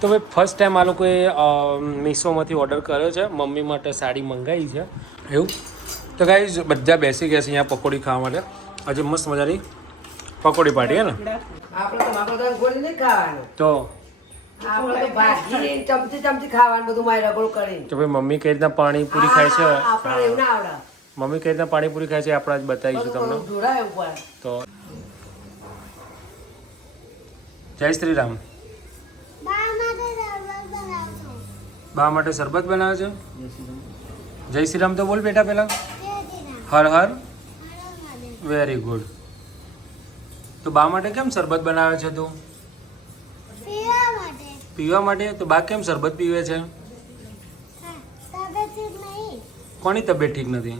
તો ભાઈ first time આ લોકોએ મીશોમાંથી ઓર્ડર કર્યો છે, મમ્મી માટે સાડી મંગાવી છે એવું. તો ગાઈઝ બધા બેસી ગયા છે અહીંયા પકોડી ખાવા માટે. આજે મસ્ત મજાની પકોડી પાડી હે ને. આપણે તો માપડો ગોળી નહીં ખાવાનું, તો આપણે તો ભાજી ચમચી ચમચી ખાવાનું બધું મારી રગડું કરીને. તો ભાઈ મમ્મી કઈ રીતના પાણીપુરી ખાય છે, આપણે એવું ના આવડે. મમ્મી કઈ રીતના પાણીપુરી ખાય છે આપણે આજ બતાવીશું તમને. જોડાય ઉપર તો જય શ્રી રામ. બા માટે શરબત બનાવે છે. જય શ્રી રામ તો બોલ બેટા પેલા. હર હર. Very good. તો બા માટે કેમ શરબત બનાવે છે તું? પીવા માટે. તો બા કેમ શરબત પીવે છે? કોની તબિયત ઠીક નથી?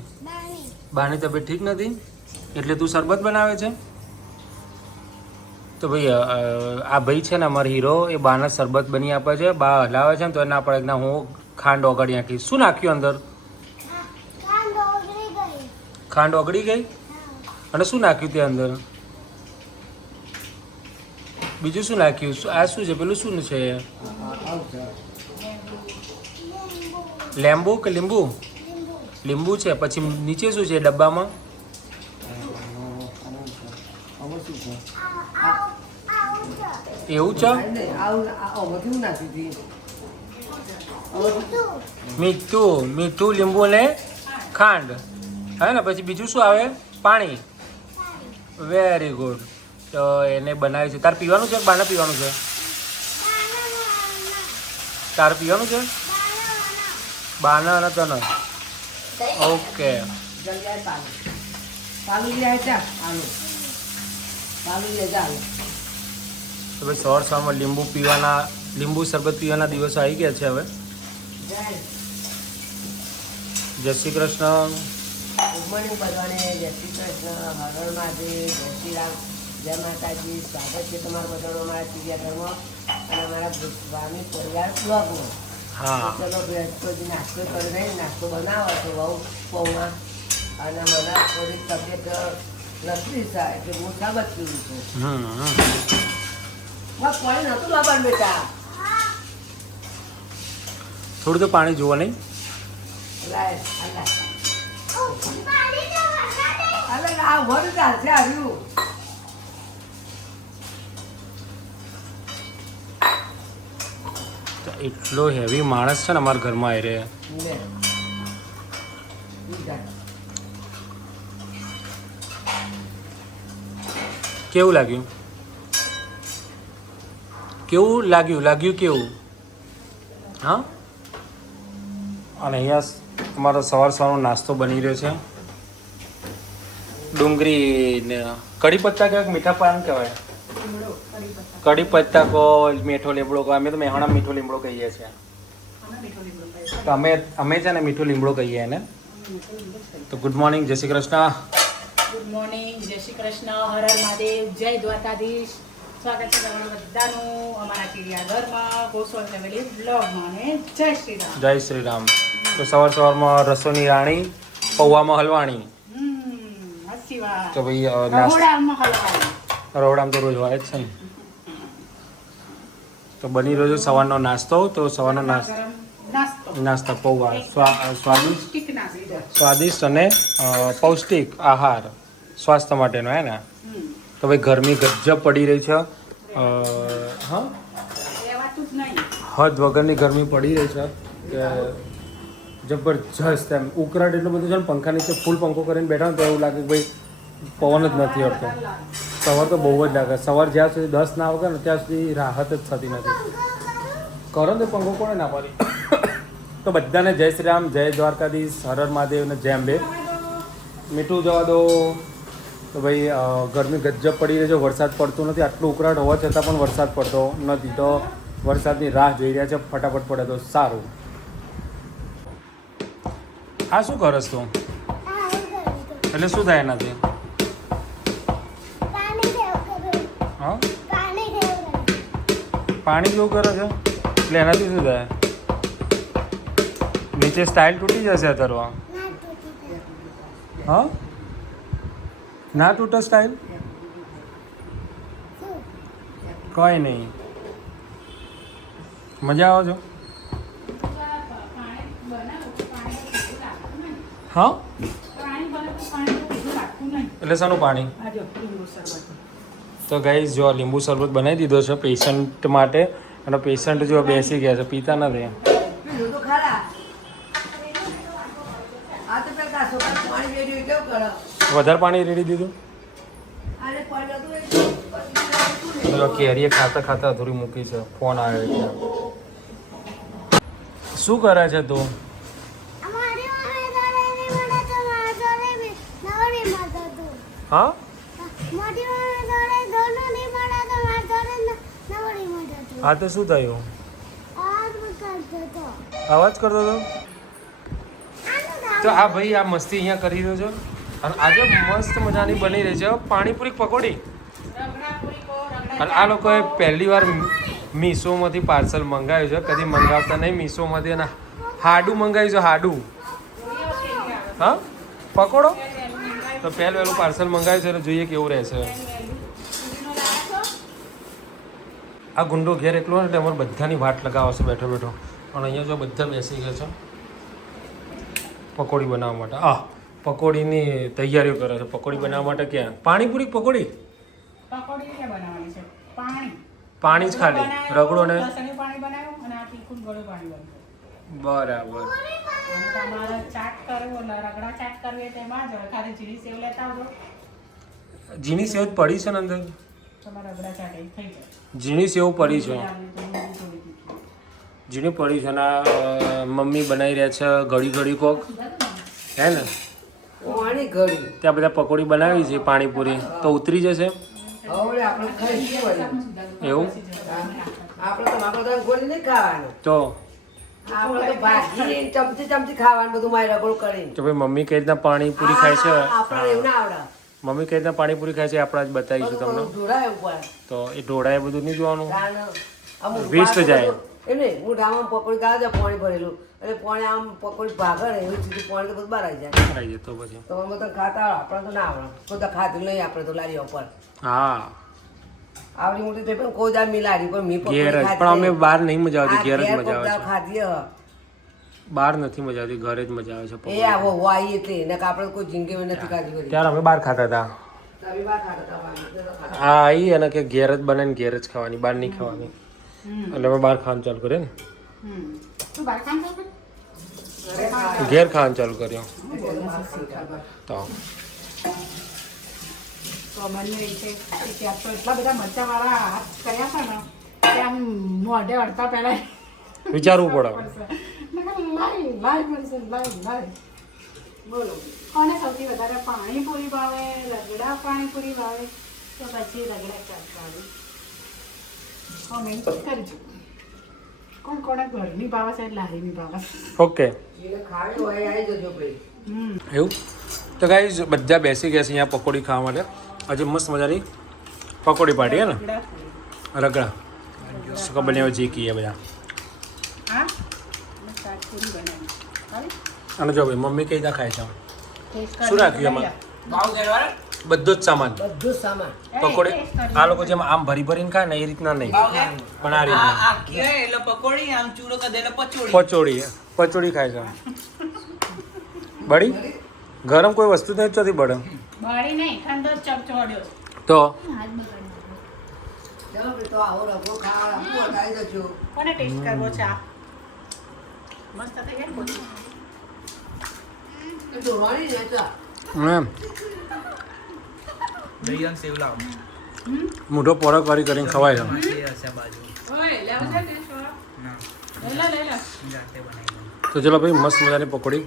બાની તબિયત ઠીક નથી એટલે તું શરબત બનાવે છે. તો ભાઈ આ ભાઈ છે ને અમારો હીરો, એ બાના શરબત બની આપે છે. બા હલાવે છે ને તો એના પડે ના હું ખાંડ ઓગળી નાખી. શું નાખ્યું અંદર? ખાંડ ઓગળી ગઈ. અને શું નાખ્યું તે અંદર? બીજું શું નાખ્યું? આ શું છે? પેલું શું છે? લેંબુ કે લીંબુ? લીંબુ છે. પછી નીચે શું છે ડબ્બામાં? એવું છે. મીઠું મીઠું લીંબુ અને ખાંડ હે ને. પછી બીજું શું આવે? પાણી. Very good. તો એને બનાવી છે. તાર પીવાનું છે? બાને પીવાનું છે? તાર પીવાનું છે? બાના અને તને. ઓકે. તો ભાઈ સવાર સવારમાં લીંબુ શરબત પીવાના દિવસો આવી ગયા છે હવે. જય શ્રી કૃષ્ણ. જય શ્રી કૃષ્ણ. હર મહાદેવ. જય શ્રી રામ. જય માતાજી. સ્વાગત છે તમારા બધાનું અમારા ચિડિયાઘરમાં અને અમારા સ્વામી પરિવાર બ્લોગમાં. હા ચલો બેસતો જ નાસ્તો કરી રહી. નાસ્તો બનાવો છો બહુ પૌવા અને મને થોડી તબિયત લસરી થાય એટલે હું સાબત પીવું છું. પાણી નતું લાવવાનું બેટા. થોડું તો પાણી જુઓ નહીં. એટલો હેવી માણસ છે ને અમારા ઘરમાં આવી રહ્યા. કેવું લાગ્યું? કેવું? હા. અને અહીંયા અમારો સવારનો નાસ્તો બની રહ્યો છે. ડુંગળી ને કઢી પત્તા કહેવાય, મીઠા પાન કહેવાય. કઢી પત્તા કહો, મીઠો લીમડો કહો. અમે તો મેહાણા મીઠો લીમડો કહીએ છીએ. તો અમે છે ને મીઠો લીમડો કહીએ એને. તો ગુડ મોર્નિંગ. જય શ્રી કૃષ્ણ. Good morning. જય શ્રી કૃષ્ણ. હર હર મહાદેવ. જય દ્વારકાધીશ. સ્વાગત છે તમારું બધાનું અમારા ચિડિયાઘરમાં, ગોસ્વામી ફેમિલી બ્લોગમાં. અને જય શ્રી રામ. જય શ્રી રામ. તો સવારમાં રસોની રાણી પૌવામાં હલવાણી. સાચી વાત. તો ભાઈ રહોડામાં હલવાણી. રોડામાં તો રોજ હોય જ છે ને. તો બની રહ્યો છે સવારનો નાસ્તો. તો સવારનો નાસ્તો પૌવા સ્વાદિષ્ટ અને પૌષ્ટિક આહાર સ્વાસ્થ્ય માટેનો હે ને. તો ભાઈ ગરમી ગજબ પડી રહી છે. હા હદ વગરની ગરમી પડી રહી છે કે જબરજસ્ત. એમ ઉકળાટ એટલો બધો છે ને, પંખા નીચે ફૂલ પંખો કરીને બેઠા ને તો એવું લાગે કે ભાઈ પવન જ નથી આવતો. સવાર તો બહુ જ લાગે. સવાર જ્યાં સુધી 10 ના વાગે ને ત્યાં સુધી રાહત જ થતી નથી. કરો ને પંખો કોણે ના પાડી. તો બધાને જય શ્રી રામ, જય દ્વારકાધીશ, હર હર મહાદેવ અને જય અંબે. મીઠું જવા દો. તો ભાઈ ગરમી ગજબ પડી રહી છે. વરસાદ પડતો નથી. આટલું ઉકળાટ હોવા છતાં પણ વરસાદ પડતો નથી. તો વરસાદની રાહ જોઈ રહ્યા છે. ફટાફટ પડે તો સારું. આ શું કરસ તું? એટલે શું થાય એનાથી? હા પાણી જેવું કરે છે એટલે એનાથી શું થાય? નીચે સ્ટાઇલ તૂટી જશે તરવા. હા ના તૂટે સ્ટાઇલ. કોઈ નહીં. મજા આવે છે પાણી બનાવો તો પાણી પીધું લાગતું નહીં. હા પાણી બને તો પાણી પીધું લાગતું નહીં. એટલે શાનું પાણી આ જો લીંબુ શરબત. તો ગાઈઝ જો લીંબુ શરબત બનાવી દીધો છે પેશન્ટ માટે અને પેશન્ટ જો બેસી ગયા છે પીતા નથી પીધું તો ખરા આ તો પેલા છોકરા પાણી વેડ્યું કેવું કરો વધારે પાણી રેડી દીધું આને પડ્યું તો કેરીએ ખાતા ખાતા થોડી મૂકી છે ફોન આવ્યો એટલે શું કરે છે તું હા હા તો શું થયું અવાજ કરતો હતો તો આ ભાઈ આ મસ્તી અહીંયા કરી રહ્યો છે અને આજે મસ્ત મજાની બની રહી છે પાણીપુરી પકોડી રગડાપુરી કો રગડા અને આ લોકોએ પહેલી વાર મીશોમાંથી પાર્સલ મંગાવ્યું છે કદી મંગાવતા નહીં મીશોમાંથી અને હાડું મંગાવ્યું છે હાડું હા પકોડો તો પહેલું પાર્સલ મંગાવ્યું છે એટલે જોઈએ કેવું રહેશે આ ગુંડો ઘેર એકલો ને એટલે અમારે બધાની વાટ લગાવશે બેઠો બેઠો પણ અહીંયા જો બધા બેસી ગયા છે પકોડી બનાવવા માટે પકોડીની તૈયારીઓ કરે છે પકોડી બનાવવા માટે ક્યાં પાણીપુરી પકોડી પકોડી કે બનાવવાની છે પાણી પાણી જ ખાલી રગડો ને લસણનું પાણી બનાવ્યું અને આ તીખું ગળું પાણી બનાવ્યું. બરાબર અને તમારે ચાટ કરવો રગડા ચાટ કરવી તેમાં જ ખાલી જીરી સેવ લેતા આવજો ઝીણી સેવ જ પડી છે ને અંદર તમારા રગડા ચાટ એ થઈ જાય. ઝીણી સેવ પડી છે થોડી તીખી. ઝીણી પડી છે અને આ, મમ્મી બનાવી રહ્યા છે ઘડી ઘડી કોક હે ને પાણી ગળ્યું ત્યાં બધા પકોડી બનાવી છે પાણીપુરી તો ઉતરી જશે હવે આપણે ખાઈ વળી એવું આપણે તો ગોળી નહીં ખાવાનું તો આપણે તો ભાજી ચમચી ખાવાનું બધું મારી રગડું કરીને તો ભાઈ મમ્મી કઈ રીતના પાણીપુરી ખાય છે આપણે એવું ના આવડે મમ્મી કઈ રીતના પાણીપુરી ખાય છે આપણે જ બતાવીશું તમને જોડાય ઉપર તો એ ઢોળાએ બધું નહીં જોવાનું કારણ અમુક Waste ભાગ જાય. બધું- એમ નહીં મોઢામાં પકોડી ગાળે છે પાણી ભરેલું એટલે પાણી આમ પકોડી ભાગે ને એવું સીધું પાણી તો બધું બહાર આવી જાય ખાઈ જતો પછી તો અમે તો ખાતા આવડે આપણે તો ના આવડે કોઈ તો ખાધું નહીં આપણે તો લારી ઉપર હા આવડી મોટી તો પણ કોઈ દાળ મિલાડી પણ મી પકોડી ઘેર જ ખાધી પણ અમે નહીં. બહાર નહીં મજા આવતી આ ઘેર જ ઘેર મજા કોક દાળ આવે ખાધી હે. છે બહાર નથી મજા આવતી ઘરે જ મજા આવે છે એ પકોડી. આવો વાઈ એટલે એને આપણે કોઈ જિંદગી નથી ખાધી બધી. ત્યારે અમે બહાર ખાતા હતા રવિવાર ખાતા હતા વાઈ, એટલે તો ખાતા. હા આવી અને કે ઘેર જ બનાવીને ઘેર જ ખાવાની બહાર નહીં ખાવાની એટલે અમે બહાર ખાવાનું ચાલુ કર્યું તું બાર કામ કર ને ઘેર ખાવાનું ચાલુ કર્યું તો તો મને એ છે કે આ તો એટલા બધા મરચાવાળા હાથ કર્યા છે ને કે આમ મોઢે અડતા પહેલા વિચારવું પડે લાઈ મળશે લાઈ બોલો અને સૌથી વધારે પાણીપુરી ભાવે રગડા પાણીપુરી ભાવે તો પછી રગડા ચાટ ભાવે કોમેન્ટ કરજો કોણ કોને ઘરની ભાવે છે લારીની ભાવે ઓકે જેને ખાવી હોય એ આવી જજો ભાઈ. એવું તો ગાઈઝ બધા બેસી ગયા છે અહીંયા પકોડી ખાવા માટે આજે મસ્ત મજાની પકોડી પાડી હે ને રગડા રગડા શું ખબર નહીં હવે જે કહીએ બધા હા અને ચાટ પૂરી બનાવી ચાલે અને જો ભાઈ મમ્મી કઈ રીતના ખાય છે ટેસ્ટ શું રાખ્યું એમાં બધો જ સામાન બધું જ સામાન પકોડી આ લોકો જેમ આમ ભરી ભરીને ખાય ને એ રીતના નહીં પણ આ રીતના એટલે પકોડી આમ ચૂરો કદેલો પચોડી પચોડી ખાય છે બળી ગરમ કોઈ વસ્તુ જ નથી બળે બાળી નહીં ઠંડો જ ચમચોડ્યો તો ચાલો ભાઈ તો આવો રગો ખાવા આપો આવી જજો. કોને ટેસ્ટ કરવો છે આ મસ્ત થઈ ગયા ને એ ધોવાની ને ચા. એમ દહીં અને સેવ લાવો મોઢો પોરો કરીને ખવાય છે માસી હશે બાજુ ઓય લેવા છે ને છો ના લઈ લે જાતે બનાવી તો ચલો ભાઈ મસ્ત મજાની પકોડી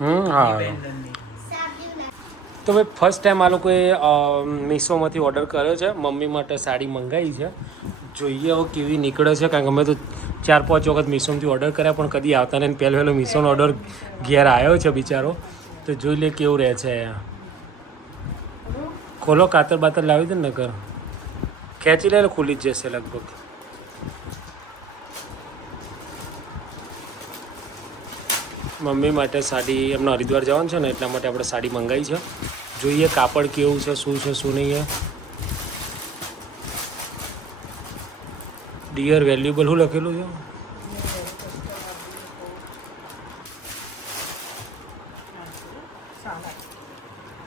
હા તો ભાઈ ફર્સ્ટ ટાઈમ આ લોકોએ મીશોમાંથી ઓર્ડર કર્યો છે મમ્મી માટે સાડી મંગાવી છે જોઈએ હવે કેવી નીકળે છે કારણ કે અમે તો 4-5 વખત મીશોમાંથી ઓર્ડર કર્યા પણ કદી આવતા નહીં પહેલો મીશોનો ઓર્ડર ઘેર આવ્યો છે બિચારો તો જોઈ લે કેવું રહે છે ખોલો કાતર બાતર લાવી દે ને નકર ખેંચી લે ખુલી જ જશે લગભગ મમ્મી માટે સાડી એમનો હરિદ્વાર જવાનું છે ને એટલા માટે આપણે સાડી મંગાવી છે જોઈએ કાપડ કેવું છે શું નહીં ડિયર વેલ્યુબલ શું લખેલું છે?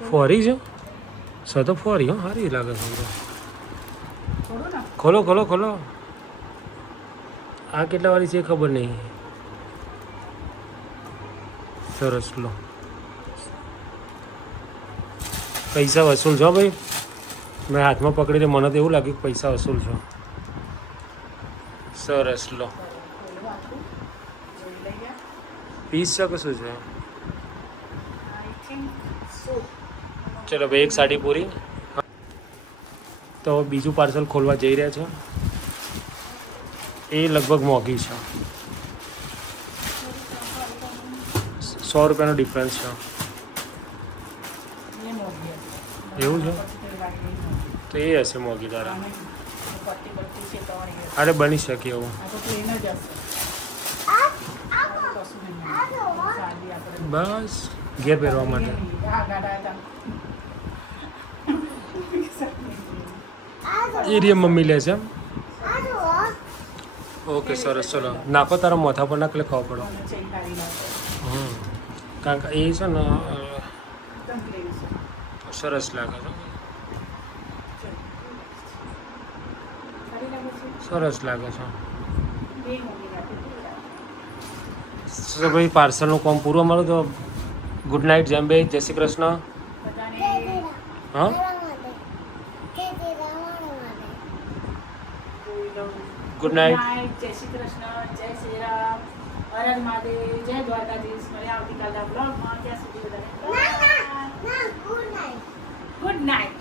ફોરી છે તો ફોરી હા સારી લાગે છે થોડું ને ખોલો ખોલો ખોલો આ કેટલા વાળી છે ખબર નહીં સરસ લો પૈસા વસૂલ છો ભાઈ મેં હાથમાં પકડીને મને તો એવું લાગ્યું કે પૈસા વસૂલ છો સરસ લો ખોલવા આખું જોઈ લઈએ પીસ છે કે શું છે આઈ થિંક સો ચલો ભાઈ એક સાડી પૂરી તો બીજું પાર્સલ ખોલવા જઈ રહ્યા છે એ લગભગ મોંઘી છે 100 રૂપિયાનો ડિફરન્સ છે એ મોંઘી હતી એવું છે? પછી તો એ વાત નહીં મોંઘી. તો એ હશે મોંઘી તારા અને પટ્ટી બટ્ટી છે તો વળી હશે. અરે બની શકે એવું આ તો પ્લેન જ હશે આ તો કશું નહીં આવે. સાદી આપણે બસ ઘેર પહેરવા માટે આ ગાડા હતા એરિયા મમ્મી લે છે એમ ઓકે સરસ ચલો નાખો તારા માથા પર નાખલે ખાવા પડો અને ચેન કાઢી નાખો. કારણ કે એ છે ને એકદમ પ્લેન છે સરસ લાગે છે કાઢી નાખો છે સરસ લાગે છે બે મમ્મી રાખી તો ભાઈ પાર્સલનું કામ પૂરું અમારું તો ગુડ નાઇટ જેમ્બે જય શ્રી કૃષ્ણ બધાને હા ગુડ નાઇટ જય શ્રી કૃષ્ણ જય શ્રી રામ હર હર મહાદેવ જય દ્વારકાધીશ મળે આવતીકાલના બ્લોગમાં ત્યાં સુધી બધાને ગુડ નાઇટ